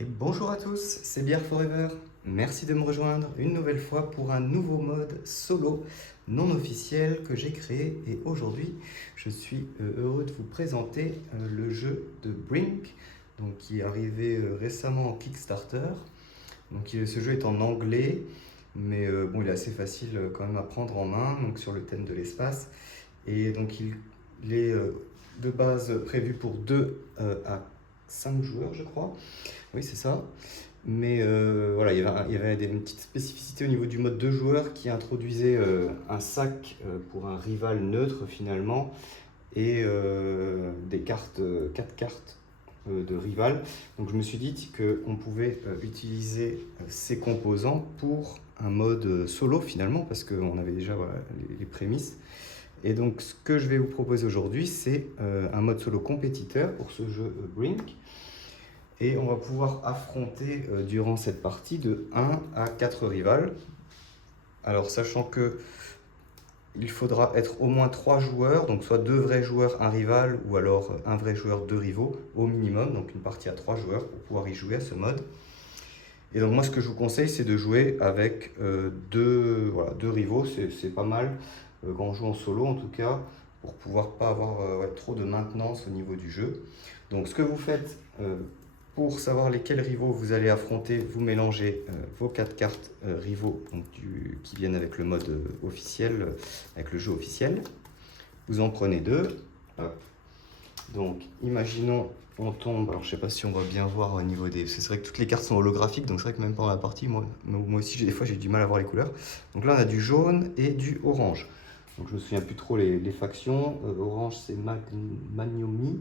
Et bonjour à tous, c'est Bière Forever. Merci de me rejoindre une nouvelle fois pour un nouveau mode solo non officiel que j'ai créé. Et aujourd'hui, je suis heureux de vous présenter le jeu de Brink, donc, qui est arrivé récemment en Kickstarter. Ce jeu est en anglais, mais bon, il est assez facile quand même à prendre en main, donc sur le thème de l'espace. Et donc il est de base prévu pour 2 à 5 joueurs, je crois. Oui, c'est ça. Mais voilà, il y avait une petite spécificité au niveau du mode 2 joueurs qui introduisait un sac pour un rival neutre finalement et des cartes, 4 cartes de rival. Donc je me suis dit qu'on pouvait utiliser ces composants pour un mode solo finalement parce qu'on avait déjà voilà, les prémices. Et donc ce que je vais vous proposer aujourd'hui, c'est un mode solo compétiteur pour ce jeu Brink. Et on va pouvoir affronter durant cette partie de 1 à 4 rivales. Alors sachant que il faudra être au moins 3 joueurs, donc soit 2 vrais joueurs, un rival, ou alors un vrai joueur, 2 rivaux au minimum, donc une partie à 3 joueurs pour pouvoir y jouer à ce mode. Et donc moi ce que je vous conseille c'est de jouer avec voilà, deux rivaux, c'est pas mal quand on joue en solo en tout cas, pour pouvoir pas avoir ouais, trop de maintenance au niveau du jeu. Donc ce que vous faites pour savoir lesquels rivaux vous allez affronter, vous mélangez vos 4 cartes rivaux donc qui viennent avec le mode officiel, avec le jeu officiel. Vous en prenez 2. Donc imaginons on tombe, alors je sais pas si on va bien voir au niveau des... C'est vrai que toutes les cartes sont holographiques, donc c'est vrai que même pendant la partie, moi aussi des fois j'ai du mal à voir les couleurs. Donc là on a du jaune et du orange. Donc je me souviens plus trop les factions. Orange c'est Magnomi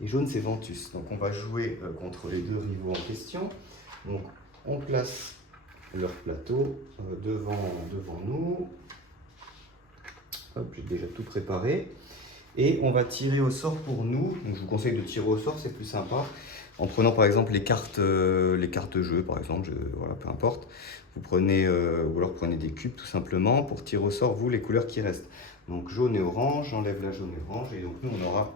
et jaune c'est Ventus. Donc on va jouer contre les deux rivaux en question. Donc on place leur plateau devant nous. Hop, j'ai déjà tout préparé. Et on va tirer au sort pour nous. Donc je vous conseille de tirer au sort, c'est plus sympa. En prenant par exemple les cartes de jeu, par exemple, voilà, peu importe. Vous prenez, ou alors prenez des cubes tout simplement pour tirer au sort, vous, les couleurs qui restent. Donc jaune et orange, j'enlève la jaune et orange. Et donc nous, on aura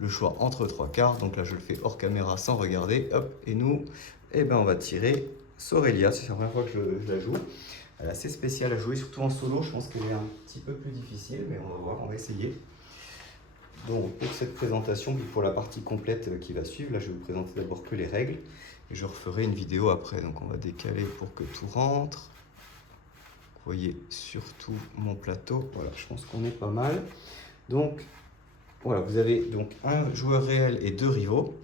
le choix entre 3 cartes. Donc là, je le fais hors caméra sans regarder. Hop, et nous, eh ben, on va tirer Sorelia. C'est la première fois que je la joue. Elle est assez spéciale à jouer, surtout en solo. Je pense qu'elle est un petit peu plus difficile, mais on va voir, on va essayer. Donc pour cette présentation, puis pour la partie complète qui va suivre, là je vais vous présenter d'abord que les règles et je referai une vidéo après. Donc on va décaler pour que tout rentre. Vous voyez surtout mon plateau, voilà, je pense qu'on est pas mal. Donc voilà, vous avez donc un joueur réel et 2 rivaux.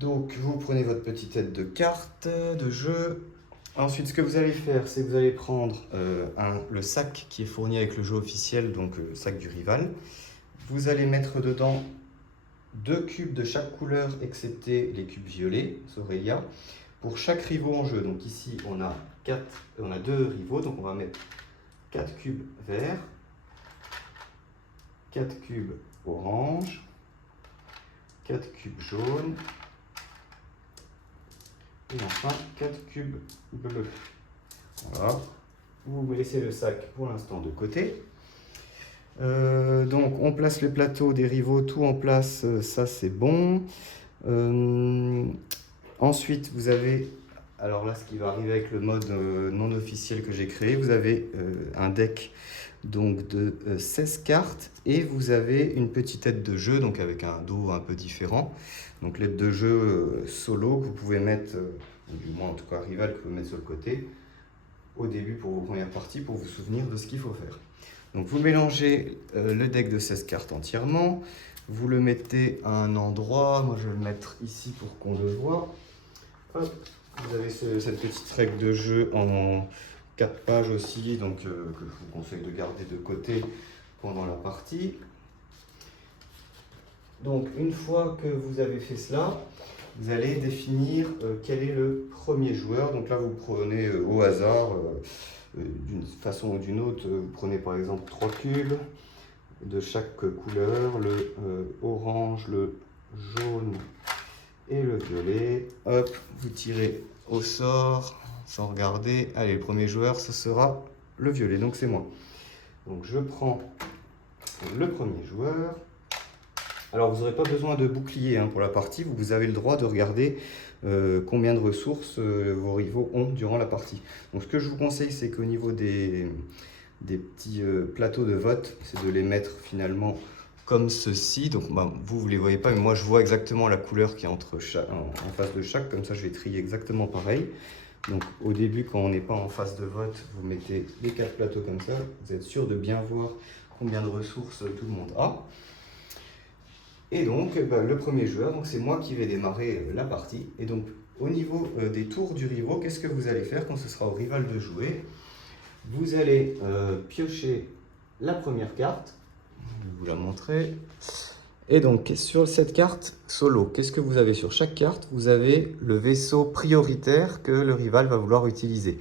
Donc vous prenez votre petite tête de carte de jeu. Ensuite, ce que vous allez faire, c'est que vous allez prendre le sac qui est fourni avec le jeu officiel, donc le sac du rival. Vous allez mettre dedans 2 cubes de chaque couleur, excepté les cubes violets, Sorelia, pour chaque rivaux en jeu. Donc ici, on a 2 rivaux, donc on va mettre 4 cubes verts, 4 cubes orange, 4 cubes jaunes, et enfin 4 cubes bleus. Voilà. Vous laissez le sac pour l'instant de côté. Donc on place les plateaux des rivaux, tout en place, ça c'est bon. Ensuite vous avez, alors là ce qui va arriver avec le mode non officiel que j'ai créé, vous avez un deck donc de 16 cartes et vous avez une petite aide de jeu donc avec un dos un peu différent. Donc l'aide de jeu solo que vous pouvez mettre, du moins en tout cas rival que vous pouvez mettre sur le côté au début pour vos premières parties pour vous souvenir de ce qu'il faut faire. Donc vous mélangez le deck de 16 cartes entièrement, vous le mettez à un endroit, moi je vais le mettre ici pour qu'on le voit. Hop, vous avez cette petite règle de jeu en 4 pages aussi, donc que je vous conseille de garder de côté pendant la partie. Donc une fois que vous avez fait cela, vous allez définir quel est le premier joueur. Donc là vous prenez au hasard, d'une façon ou d'une autre, vous prenez par exemple 3 cubes de chaque couleur, le orange, le jaune et le violet. Hop, vous tirez au sort sans regarder. Allez, le premier joueur, ce sera le violet, donc c'est moi. Donc je prends le premier joueur. Alors vous n'aurez pas besoin de bouclier pour la partie, vous avez le droit de regarder combien de ressources vos rivaux ont durant la partie. Donc ce que je vous conseille, c'est qu'au niveau des petits plateaux de vote, c'est de les mettre finalement comme ceci. Donc vous ne les voyez pas, mais moi je vois exactement la couleur qui est entre en face de chaque, comme ça je vais trier exactement pareil. Donc au début, quand on n'est pas en phase de vote, vous mettez les 4 plateaux comme ça, vous êtes sûr de bien voir combien de ressources tout le monde a. Et donc le premier joueur, c'est moi qui vais démarrer la partie. Et donc au niveau des tours du rival, qu'est-ce que vous allez faire quand ce sera au rival de jouer? Vous allez piocher la première carte, je vais vous la montrer. Et donc sur cette carte solo, qu'est-ce que vous avez sur chaque carte? Vous avez le vaisseau prioritaire que le rival va vouloir utiliser.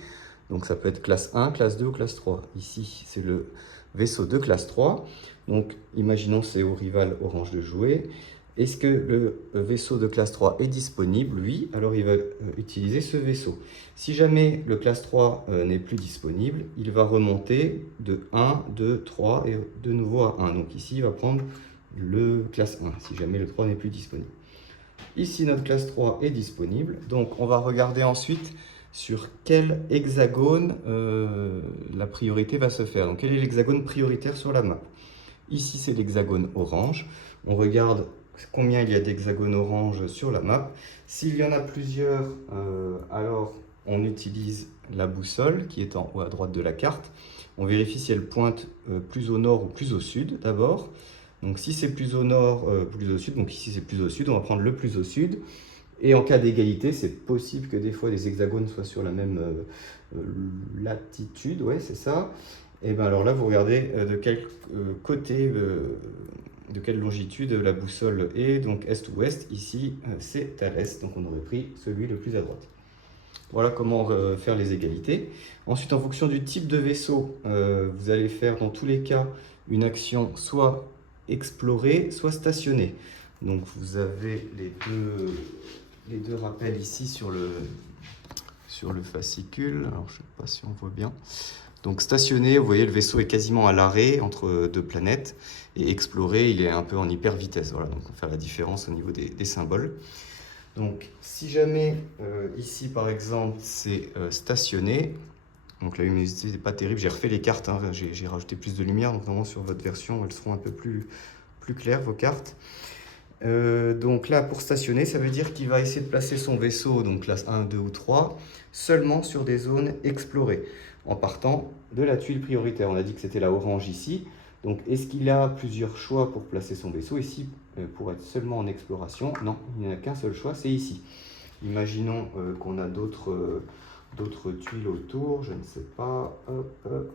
Donc ça peut être classe 1, classe 2 ou classe 3. Ici, c'est le vaisseau de classe 3. Donc imaginons c'est au rival orange de jouer. Est-ce que le vaisseau de classe 3 est disponible? Oui, alors il va utiliser ce vaisseau. Si jamais le classe 3 n'est plus disponible, il va remonter de 1, 2, 3 et de nouveau à 1. Donc ici, il va prendre le classe 1, si jamais le 3 n'est plus disponible. Ici, notre classe 3 est disponible. Donc on va regarder ensuite sur quel hexagone la priorité va se faire. Donc quel est l'hexagone prioritaire sur la map? Ici, c'est l'hexagone orange. On regarde combien il y a d'hexagones orange sur la map. S'il y en a plusieurs, alors on utilise la boussole qui est en haut à droite de la carte. On vérifie si elle pointe plus au nord ou plus au sud d'abord. Donc si c'est plus au nord, plus au sud, donc ici c'est plus au sud, on va prendre le plus au sud. Et en cas d'égalité, c'est possible que des fois les hexagones soient sur la même latitude, ouais c'est ça. Et bien alors là, vous regardez de quel côté, de quelle longitude la boussole est, donc est ou ouest. Ici, c'est à l'est, donc on aurait pris celui le plus à droite. Voilà comment faire les égalités. Ensuite, en fonction du type de vaisseau, vous allez faire dans tous les cas une action soit explorer, soit stationner. Donc vous avez les deux rappels ici sur le fascicule. Alors je ne sais pas si on voit bien. Donc stationner, vous voyez le vaisseau est quasiment à l'arrêt entre deux planètes. Et explorer, il est un peu en hyper vitesse. Voilà, donc on va faire la différence au niveau des symboles. Donc si jamais ici par exemple c'est stationner, donc la luminosité n'est pas terrible, j'ai refait les cartes, j'ai rajouté plus de lumière, donc normalement sur votre version elles seront un peu plus claires vos cartes. Donc là pour stationner, ça veut dire qu'il va essayer de placer son vaisseau, donc classe 1, 2 ou 3, seulement sur des zones explorées, en partant de la tuile prioritaire. On a dit que c'était la orange ici, donc est-ce qu'il a plusieurs choix pour placer son vaisseau ici pour être seulement en exploration? Non, il n'y a qu'un seul choix, c'est ici. Imaginons qu'on a d'autres tuiles autour, je ne sais pas, hop, hop.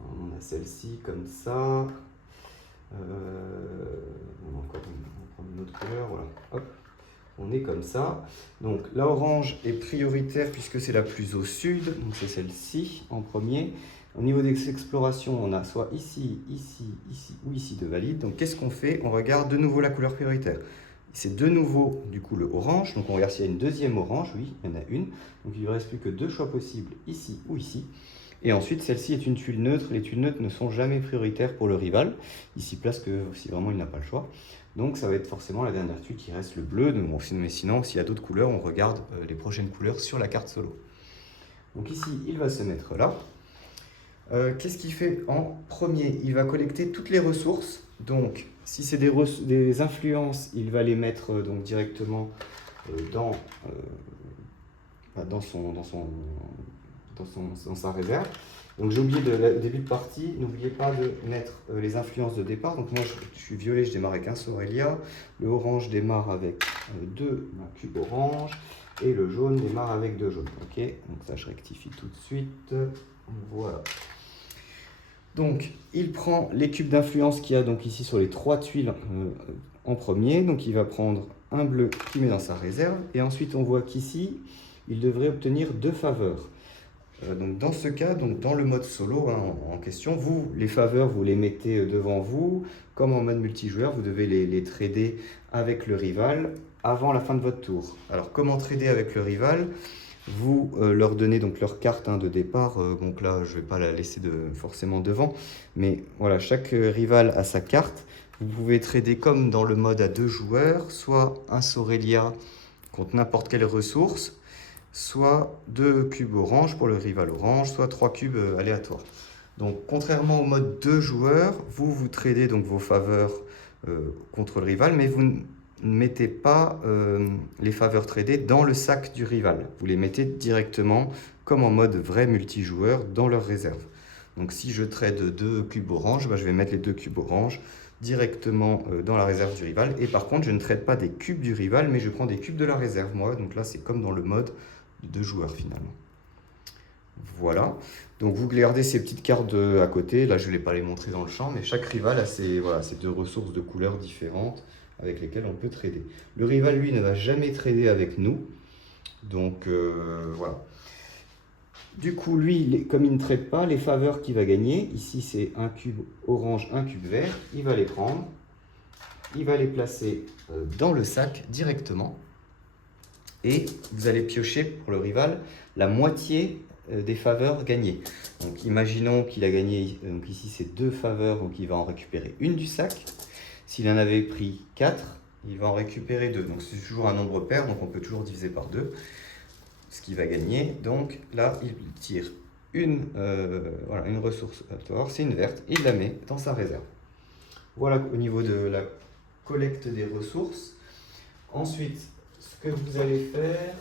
On a celle-ci comme ça. On va prendre une autre couleur, voilà, hop, on est comme ça. Donc la orange est prioritaire puisque c'est la plus au sud, donc c'est celle-ci en premier. Au niveau des explorations, on a soit ici, ici, ici ou ici de valide. Donc qu'est-ce qu'on fait? On regarde de nouveau la couleur prioritaire. C'est de nouveau du coup le orange, donc on regarde s'il y a une deuxième orange, oui, il y en a une. Donc il ne reste plus que deux choix possibles, ici ou ici. Et ensuite, celle-ci est une tuile neutre. Les tuiles neutres ne sont jamais prioritaires pour le rival. Il s'y place que si vraiment il n'a pas le choix. Donc ça va être forcément la dernière tuile qui reste le bleu. Bon, mais sinon, s'il y a d'autres couleurs, on regarde les prochaines couleurs sur la carte solo. Donc ici, il va se mettre là. Qu'est-ce qu'il fait en premier? Il va collecter toutes les ressources. Donc, si c'est des influences, il va les mettre donc directement dans sa réserve. Donc j'ai oublié au début de partie, n'oubliez pas de mettre les influences de départ. Donc moi je suis violet, je démarre avec un Sorelia. Le orange démarre avec 2 cubes orange. Et le jaune démarre avec 2 jaunes. Ok, donc ça je rectifie tout de suite. Voilà. Donc il prend les cubes d'influence qu'il y a donc ici sur les 3 tuiles en premier. Donc il va prendre un bleu qu'il met dans sa réserve. Et ensuite on voit qu'ici, il devrait obtenir 2 faveurs. Donc dans ce cas, donc dans le mode solo en question, les faveurs, vous les mettez devant vous. Comme en mode multijoueur, vous devez les trader avec le rival avant la fin de votre tour. Alors comment trader avec le rival? Vous leur donnez donc leur carte de départ. Donc là, je ne vais pas la laisser forcément devant. Mais voilà, chaque rival a sa carte. Vous pouvez trader comme dans le mode à 2 joueurs, soit un Sorelia contre n'importe quelle ressource, soit 2 cubes orange pour le rival orange, soit 3 cubes aléatoires. Donc contrairement au mode 2 joueurs, vous tradez donc vos faveurs contre le rival, mais vous ne mettez pas les faveurs tradées dans le sac du rival. Vous les mettez directement, comme en mode vrai multijoueur, dans leur réserve. Donc si je trade 2 cubes orange, je vais mettre les 2 cubes orange directement dans la réserve du rival. Et par contre, je ne trade pas des cubes du rival, mais je prends des cubes de la réserve, moi. Donc là, c'est comme dans le mode de 2 joueurs, finalement. Voilà. Donc vous gardez ces petites cartes à côté. Là, je ne vais pas les montrer dans le champ, mais chaque rival a ces 2 ressources de couleurs différentes avec lesquelles on peut trader. Le rival, lui, ne va jamais trader avec nous. Donc, voilà. Du coup, lui, comme il ne trade pas, les faveurs qu'il va gagner, ici c'est un cube orange, un cube vert, il va les prendre, il va les placer dans le sac directement et vous allez piocher pour le rival la moitié des faveurs gagnées. Donc imaginons qu'il a gagné, donc ici c'est 2 faveurs, donc il va en récupérer une du sac. S'il en avait pris 4, il va en récupérer 2. Donc c'est toujours un nombre pair, donc on peut toujours diviser par 2. Ce qui va gagner. Donc là, il tire une ressource aléatoire, c'est une verte, il la met dans sa réserve. Voilà au niveau de la collecte des ressources. Ensuite, ce que vous allez faire...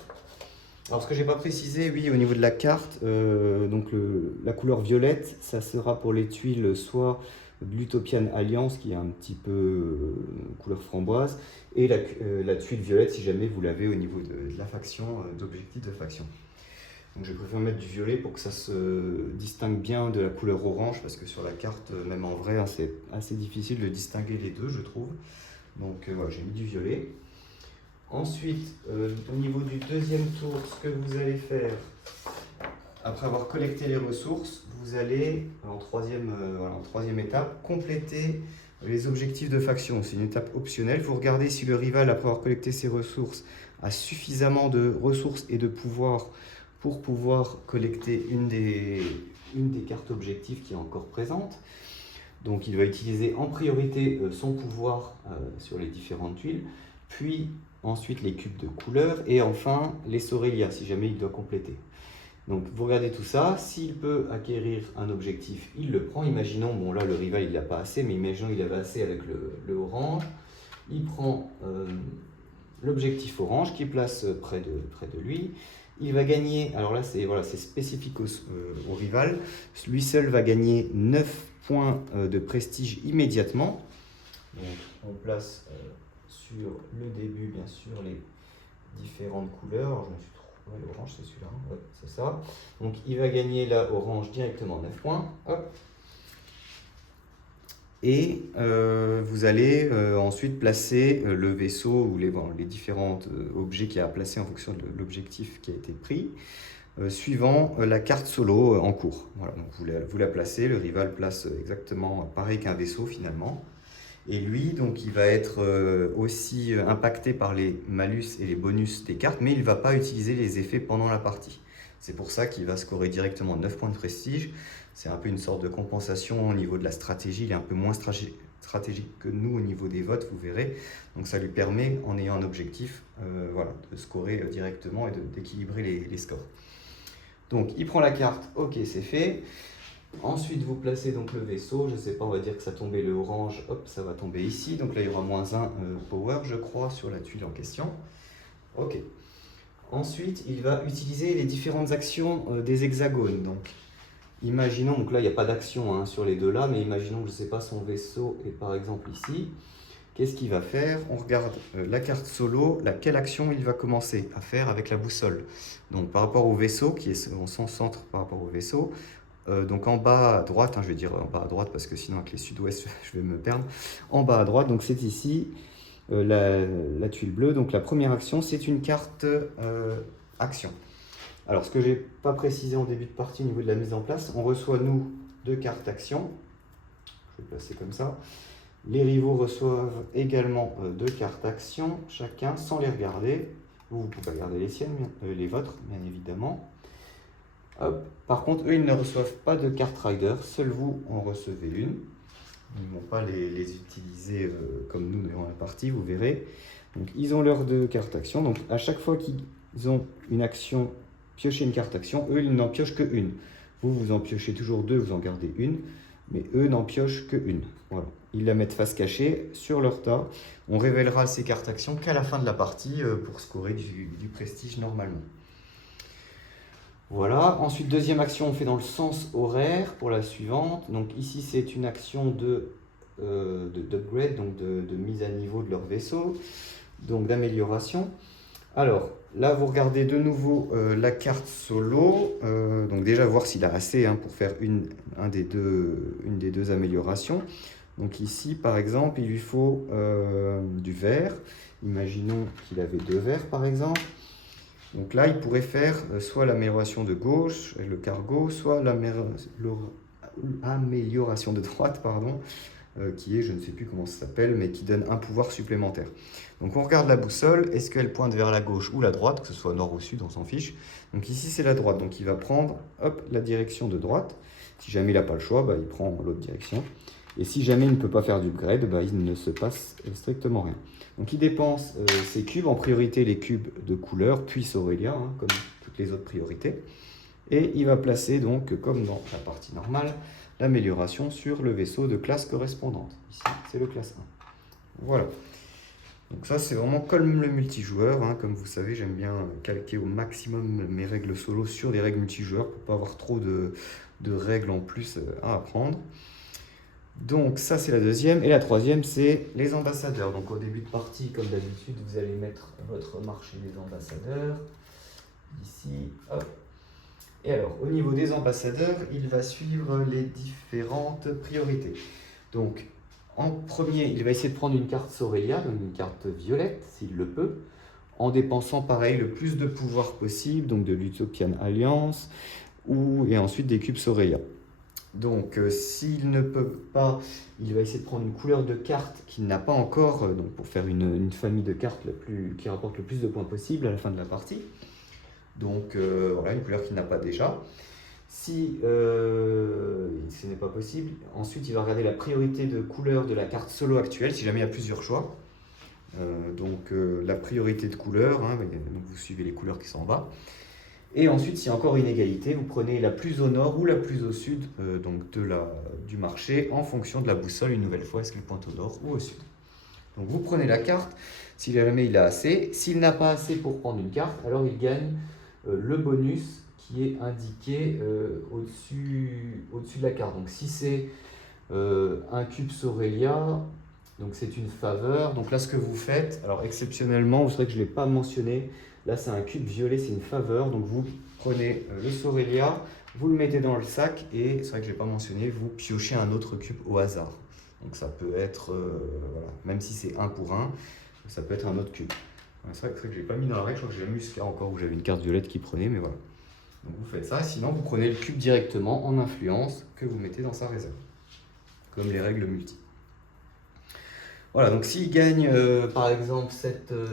Alors ce que je n'ai pas précisé, oui, au niveau de la carte, la couleur violette, ça sera pour les tuiles soit de l'Utopian Alliance, qui est un petit peu couleur framboise, et la tuile violette si jamais vous l'avez au niveau de la faction, d'objectif de faction. Donc je préfère mettre du violet pour que ça se distingue bien de la couleur orange, parce que sur la carte, même en vrai, hein, c'est assez difficile de distinguer les deux, je trouve. Donc voilà, j'ai mis du violet. Ensuite, au niveau du deuxième tour, ce que vous allez faire, après avoir collecté les ressources, vous allez, en troisième étape, compléter les objectifs de faction. C'est une étape optionnelle. Vous regardez si le rival, après avoir collecté ses ressources, a suffisamment de ressources et de pouvoir pour pouvoir collecter une des cartes objectifs qui est encore présente. Donc il va utiliser en priorité son pouvoir sur les différentes tuiles, puis ensuite les cubes de couleur et enfin les Sorelia si jamais il doit compléter. Donc vous regardez tout ça, s'il peut acquérir un objectif, il le prend. Imaginons, bon là le rival il n'a pas assez, mais imaginons il avait assez avec le orange. Il prend l'objectif orange qui place près de lui. Il va gagner, alors là c'est spécifique au rival, lui seul va gagner 9 points de prestige immédiatement. Donc on place sur le début bien sûr les différentes couleurs. Alors, je me suis trompé, l'orange c'est celui-là, ouais, c'est ça. Donc il va gagner là orange directement 9 points. Hop. Et vous allez ensuite placer le vaisseau ou les différents objets qu'il y a à placer en fonction de l'objectif qui a été pris, suivant la carte solo en cours. Voilà, donc vous la placez, le rival place exactement pareil qu'un vaisseau finalement. Et lui, donc, il va être aussi impacté par les malus et les bonus des cartes, mais il ne va pas utiliser les effets pendant la partie. C'est pour ça qu'il va scorer directement 9 points de prestige. C'est un peu une sorte de compensation au niveau de la stratégie. Il est un peu moins stratégique que nous au niveau des votes, vous verrez. Donc ça lui permet, en ayant un objectif, de scorer directement et d'équilibrer les scores. Donc il prend la carte, ok, c'est fait. Ensuite, vous placez donc le vaisseau, je ne sais pas, on va dire que ça tombait le orange, hop, ça va tomber ici. Donc là, il y aura -1 power, je crois, sur la tuile en question. Ok. Ensuite, il va utiliser les différentes actions des hexagones. Donc, imaginons, donc là, il n'y a pas d'action sur les deux là, mais imaginons que, je ne sais pas, son vaisseau est par exemple ici. Qu'est-ce qu'il va faire? On regarde la carte solo, quelle action il va commencer à faire avec la boussole. Donc, par rapport au vaisseau, qui est son centre par rapport au vaisseau, donc en bas à droite, je vais dire en bas à droite parce que sinon avec les sud-ouest je vais me perdre. En bas à droite, donc c'est ici la tuile bleue. Donc la première action, c'est une carte action. Alors ce que j'ai pas précisé en début de partie au niveau de la mise en place, on reçoit nous 2 cartes action. Je vais placer comme ça. Les rivaux reçoivent également 2 cartes action, chacun sans les regarder. Vous pouvez regarder les siennes, les vôtres, bien évidemment. Hop. Par contre, eux, ils ne reçoivent pas de carte rider, seul vous en recevez une. Ils ne vont pas les utiliser comme nous dans la partie, vous verrez. Donc ils ont leurs 2 cartes actions. Donc à chaque fois qu'ils ont une action, piocher une carte action, eux ils n'en piochent qu'une. Vous en piochez toujours 2, vous en gardez une, mais eux n'en piochent qu'une. Voilà. Ils la mettent face cachée sur leur tas. On révélera ces cartes actions qu'à la fin de la partie pour scorer du prestige normalement. Voilà, ensuite deuxième action, on fait dans le sens horaire pour la suivante. Donc ici c'est une action d'upgrade, donc de mise à niveau de leur vaisseau, donc d'amélioration. Alors là vous regardez de nouveau la carte solo, donc déjà voir s'il a assez pour faire une des deux améliorations. Donc ici par exemple il lui faut du verre, imaginons qu'il avait 2 verres par exemple. Donc là, il pourrait faire soit l'amélioration de gauche, le cargo, soit l'amélioration de droite, pardon, qui est, je ne sais plus comment ça s'appelle, mais qui donne un pouvoir supplémentaire. Donc on regarde la boussole, est-ce qu'elle pointe vers la gauche ou la droite, que ce soit nord ou sud, on s'en fiche. Donc ici, c'est la droite, donc il va prendre la direction de droite. Si jamais il n'a pas le choix, il prend l'autre direction. Et si jamais il ne peut pas faire d'upgrade, il ne se passe strictement rien. Donc il dépense ses cubes, en priorité les cubes de couleur, puis Sorelia, comme toutes les autres priorités. Et il va placer donc, comme dans la partie normale, l'amélioration sur le vaisseau de classe correspondante. Ici, c'est le classe 1. Voilà. Donc ça, c'est vraiment comme le multijoueur. Comme vous savez, j'aime bien calquer au maximum mes règles solo sur des règles multijoueurs pour ne pas avoir trop de règles en plus à apprendre. Donc ça c'est la deuxième, et la troisième c'est les ambassadeurs. Donc au début de partie, comme d'habitude, vous allez mettre votre marché des ambassadeurs, ici, hop. Et alors au niveau des ambassadeurs, il va suivre les différentes priorités. Donc en premier, il va essayer de prendre une carte Sorelia, donc une carte violette, s'il le peut, en dépensant pareil le plus de pouvoir possible, donc de l'Utopian Alliance, et ensuite des cubes Sorelia. Donc s'il ne peut pas, il va essayer de prendre une couleur de carte qu'il n'a pas encore, donc pour faire une famille de cartes qui rapporte le plus de points possible à la fin de la partie. Donc voilà, une couleur qu'il n'a pas déjà. Si ce n'est pas possible, ensuite il va regarder la priorité de couleur de la carte solo actuelle, si jamais il y a plusieurs choix. La priorité de couleur, donc vous suivez les couleurs qui sont en bas. Et ensuite, s'il y a encore une égalité, vous prenez la plus au nord ou la plus au sud du marché en fonction de la boussole, une nouvelle fois, est-ce qu'elle pointe au nord ou au sud. Donc vous prenez la carte, si jamais il a assez. S'il n'a pas assez pour prendre une carte, alors il gagne le bonus qui est indiqué au-dessus de la carte. Donc si c'est un cube Sorelia, donc c'est une faveur. Donc là, ce que vous faites, alors exceptionnellement, vous savez que je ne l'ai pas mentionné, là, c'est un cube violet, c'est une faveur. Donc, vous prenez le Sorelia, vous le mettez dans le sac et, c'est vrai que je n'ai pas mentionné, vous piochez un autre cube au hasard. Donc, ça peut être, voilà, même si c'est 1 pour 1, ça peut être un autre cube. C'est vrai que je n'ai pas mis dans la règle, je crois que j'ai la Musca encore où j'avais une carte violette qui prenait, mais voilà. Donc, vous faites ça, sinon, vous prenez le cube directement en influence que vous mettez dans sa réserve, comme les règles multi. Voilà, donc s'il gagne par exemple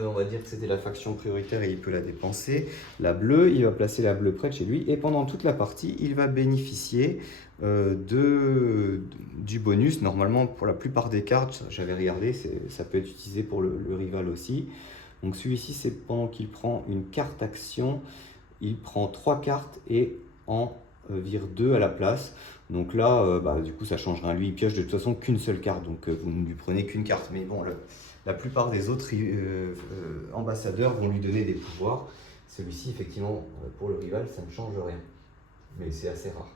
on va dire que c'était la faction prioritaire et il peut la dépenser, la bleue, il va placer la bleue près de chez lui et pendant toute la partie, il va bénéficier du bonus. Normalement, pour la plupart des cartes, j'avais regardé, ça peut être utilisé pour le rival aussi. Donc celui-ci, c'est pendant qu'il prend une carte action, il prend 3 cartes et en vire 2 à la place. Donc là, du coup, ça change rien. Lui, il pioche de toute façon qu'une seule carte, donc vous ne lui prenez qu'une carte. Mais bon, la plupart des autres ambassadeurs vont lui donner des pouvoirs. Celui-ci, effectivement, pour le rival, ça ne change rien. Mais c'est assez rare.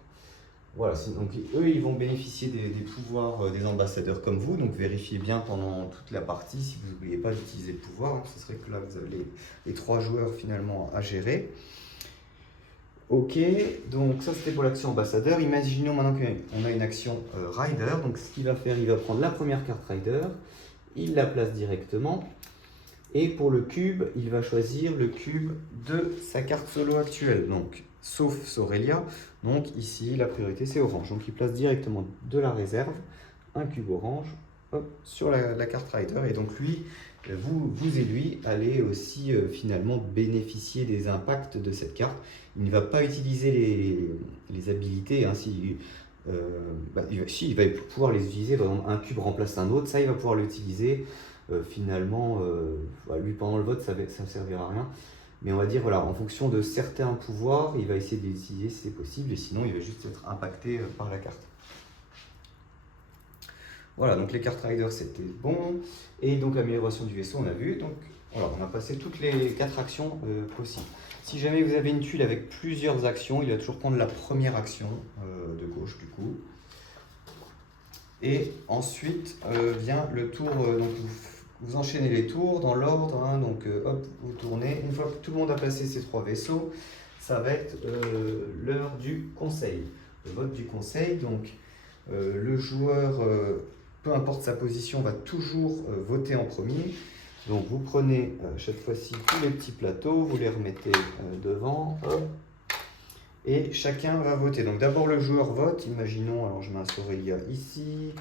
Voilà, donc eux, ils vont bénéficier des pouvoirs des ambassadeurs comme vous. Donc vérifiez bien pendant toute la partie si vous n'oubliez pas d'utiliser le pouvoir. Ce serait que là, vous avez les 3 joueurs finalement à gérer. Ok, donc ça c'était pour l'action ambassadeur. Imaginons maintenant qu'on a une action rider. Donc ce qu'il va faire, il va prendre la première carte rider, il la place directement. Et pour le cube, il va choisir le cube de sa carte solo actuelle. Donc sauf Sorelia. Donc ici, la priorité c'est orange. Donc il place directement de la réserve un cube orange sur la carte rider. Et donc lui, vous et lui allez aussi finalement bénéficier des impacts de cette carte. Il ne va pas utiliser les habilités. Si il va pouvoir les utiliser. Par exemple, un cube remplace un autre, ça il va pouvoir l'utiliser. Finalement, lui pendant le vote, ça ne servira à rien. Mais on va dire, voilà, en fonction de certains pouvoirs, il va essayer de les utiliser si c'est possible, et sinon il va juste être impacté par la carte. Voilà, donc les cartes Rider c'était bon. Et donc l'amélioration du vaisseau, on a vu. Donc voilà, on a passé toutes les 4 actions possibles. Si jamais vous avez une tuile avec plusieurs actions, il va toujours prendre la première action de gauche du coup. Et ensuite vient le tour, donc vous enchaînez les tours dans l'ordre, hein, donc hop, vous tournez. Une fois que tout le monde a placé ses 3 vaisseaux, ça va être l'heure du conseil, le vote du conseil. Donc le joueur, peu importe sa position, va toujours voter en premier. Donc vous prenez cette fois-ci tous les petits plateaux, vous les remettez devant, hop, et chacun va voter. Donc d'abord le joueur vote, imaginons, alors je mets un Sorelia ici,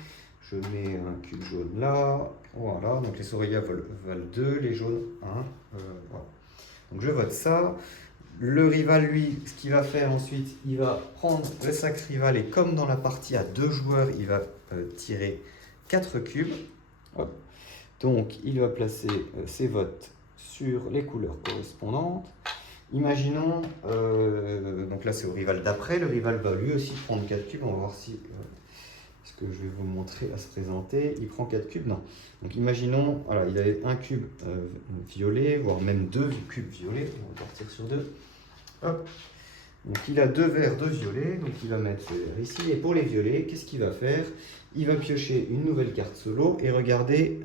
je mets un cube jaune là, voilà, donc les Sorelia valent 2, les jaunes 1, voilà. Donc je vote ça. Le rival, lui, ce qu'il va faire ensuite, il va prendre le sac rival et comme dans la partie à 2 joueurs, il va tirer 4 cubes. Hop. Donc il va placer ses votes sur les couleurs correspondantes. Imaginons, donc là c'est au rival d'après, le rival va lui aussi prendre 4 cubes, on va voir si, ce que je vais vous montrer à se présenter, il prend 4 cubes, non. Donc imaginons, voilà, il avait un cube violet, voire même 2 cubes violets, on va partir sur 2. Hop. Donc il a 2 verts, 2 violets, donc il va mettre ce vert ici, et pour les violets, qu'est-ce qu'il va faire? Il va piocher une nouvelle carte solo et regarder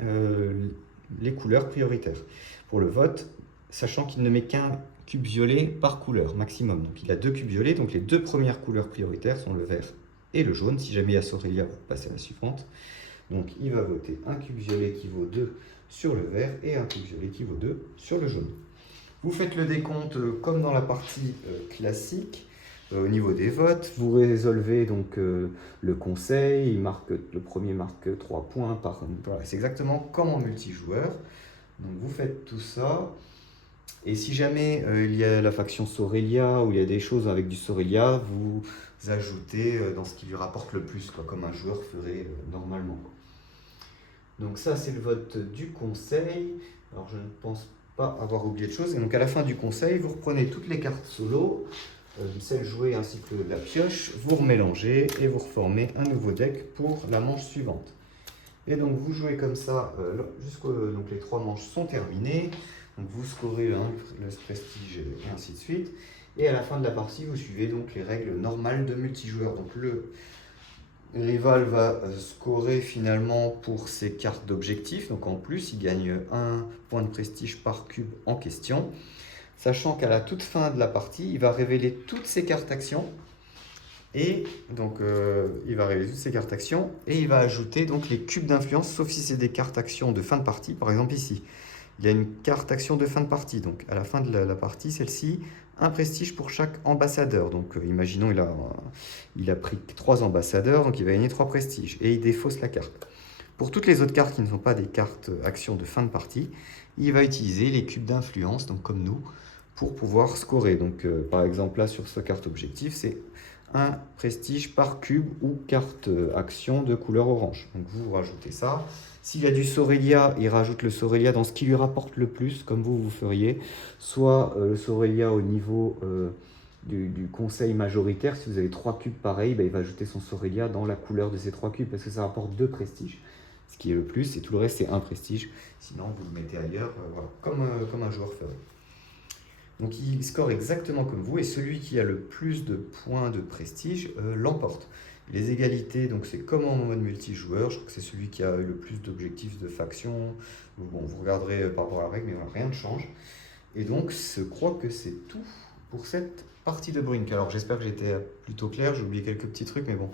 les couleurs prioritaires pour le vote, sachant qu'il ne met qu'un cube violet par couleur maximum. Donc il a 2 cubes violets, donc les 2 premières couleurs prioritaires sont le vert et le jaune. Si jamais il y a Sorelia, vous passez à la suivante. Donc il va voter un cube violet qui vaut 2 sur le vert et un cube violet qui vaut 2 sur le jaune. Vous faites le décompte comme dans la partie classique. Au niveau des votes, vous résolvez donc le conseil, le premier marque 3 points par... Voilà, c'est exactement comme en multijoueur. Donc vous faites tout ça. Et si jamais il y a la faction Sorelia ou il y a des choses avec du Sorelia, vous ajoutez dans ce qui lui rapporte le plus, quoi, comme un joueur ferait normalement. Donc ça c'est le vote du conseil. Alors je ne pense pas avoir oublié de choses. Et donc à la fin du conseil, vous reprenez toutes les cartes solo, celles jouées ainsi que la pioche, vous remélangez et vous reformez un nouveau deck pour la manche suivante. Et donc vous jouez comme ça donc les 3 manches sont terminées. Donc vous scorez le prestige et ainsi de suite. Et à la fin de la partie, vous suivez donc les règles normales de multijoueur. Donc le rival va scorer finalement pour ses cartes d'objectif. Donc en plus, il gagne 1 point de prestige par cube en question. Sachant qu'à la toute fin de la partie, il va révéler toutes ses cartes actions. Et donc il va révéler toutes ses cartes actions. Et il va ajouter donc les cubes d'influence, sauf si c'est des cartes actions de fin de partie. Par exemple ici, il y a une carte action de fin de partie. Donc à la fin de la partie, celle-ci, un prestige pour chaque ambassadeur. Donc imaginons il a pris 3 ambassadeurs, donc il va gagner 3 prestiges. Et il défausse la carte. Pour toutes les autres cartes qui ne sont pas des cartes actions de fin de partie, il va utiliser les cubes d'influence, donc comme nous, pour pouvoir scorer. Donc par exemple là sur sa carte objectif, c'est un prestige par cube ou carte action de couleur orange. Donc vous rajoutez ça. S'il y a du Sorelia, il rajoute le Sorelia dans ce qui lui rapporte le plus, comme vous feriez. Soit le Sorelia au niveau du conseil majoritaire. Si vous avez 3 cubes pareils, il va ajouter son Sorelia dans la couleur de ces 3 cubes parce que ça rapporte 2 prestiges. Ce qui est le plus, et tout le reste c'est un prestige. Sinon vous le mettez ailleurs, voilà, comme un joueur ferait. Donc il score exactement comme vous, et celui qui a le plus de points de prestige l'emporte. Les égalités, donc c'est comme en mode multijoueur, je crois que c'est celui qui a eu le plus d'objectifs de faction. Bon, vous regarderez par rapport à la règle, mais voilà, rien ne change. Et donc je crois que c'est tout pour cette partie de Brink. Alors j'espère que j'étais plutôt clair, j'ai oublié quelques petits trucs, mais bon,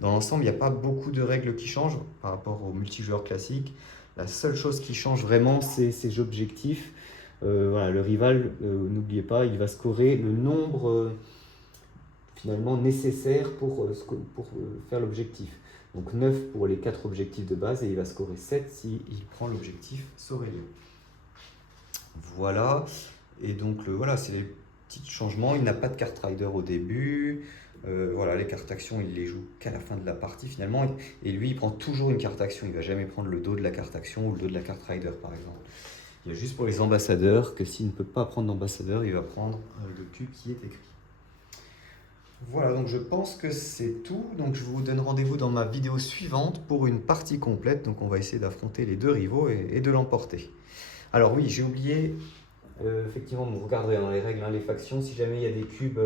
dans l'ensemble, il n'y a pas beaucoup de règles qui changent par rapport au multijoueur classique. La seule chose qui change vraiment, c'est ces objectifs. Voilà, le rival, n'oubliez pas, il va scorer le nombre finalement nécessaire pour faire l'objectif. Donc 9 pour les 4 objectifs de base, et il va scorer 7 s'il prend l'objectif Sorelia. Voilà, et donc voilà, c'est petit changement, il n'a pas de carte rider au début. Voilà, les cartes actions, il les joue qu'à la fin de la partie finalement. Et lui, il prend toujours une carte action. Il ne va jamais prendre le dos de la carte action ou le dos de la carte rider, par exemple. Il y a juste pour les ambassadeurs que s'il ne peut pas prendre d'ambassadeur, il va prendre le cube qui est écrit. Voilà, donc je pense que c'est tout. Donc je vous donne rendez-vous dans ma vidéo suivante pour une partie complète. Donc on va essayer d'affronter les deux rivaux et de l'emporter. Alors oui, j'ai oublié, effectivement, vous regarderez dans les règles, hein, les factions, si jamais il y a des cubes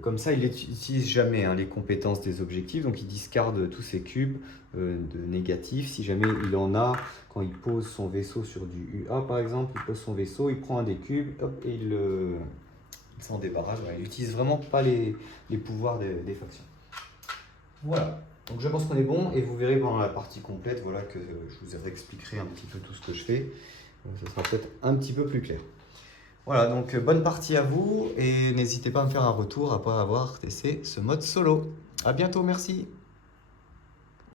comme ça, il n'utilise jamais les compétences des objectifs. Donc il discarde tous ces cubes de négatifs. Si jamais il en a, quand il pose son vaisseau sur du UA par exemple, il pose son vaisseau, il prend un des cubes, hop, et il s'en débarrasse. Voilà, il n'utilise vraiment pas les pouvoirs des factions. Voilà, donc je pense qu'on est bon et vous verrez pendant la partie complète, voilà, que je vous expliquerai un petit peu tout ce que je fais. Ce sera peut-être un petit peu plus clair. Voilà, donc bonne partie à vous et n'hésitez pas à me faire un retour après avoir testé ce mode solo. À bientôt, merci.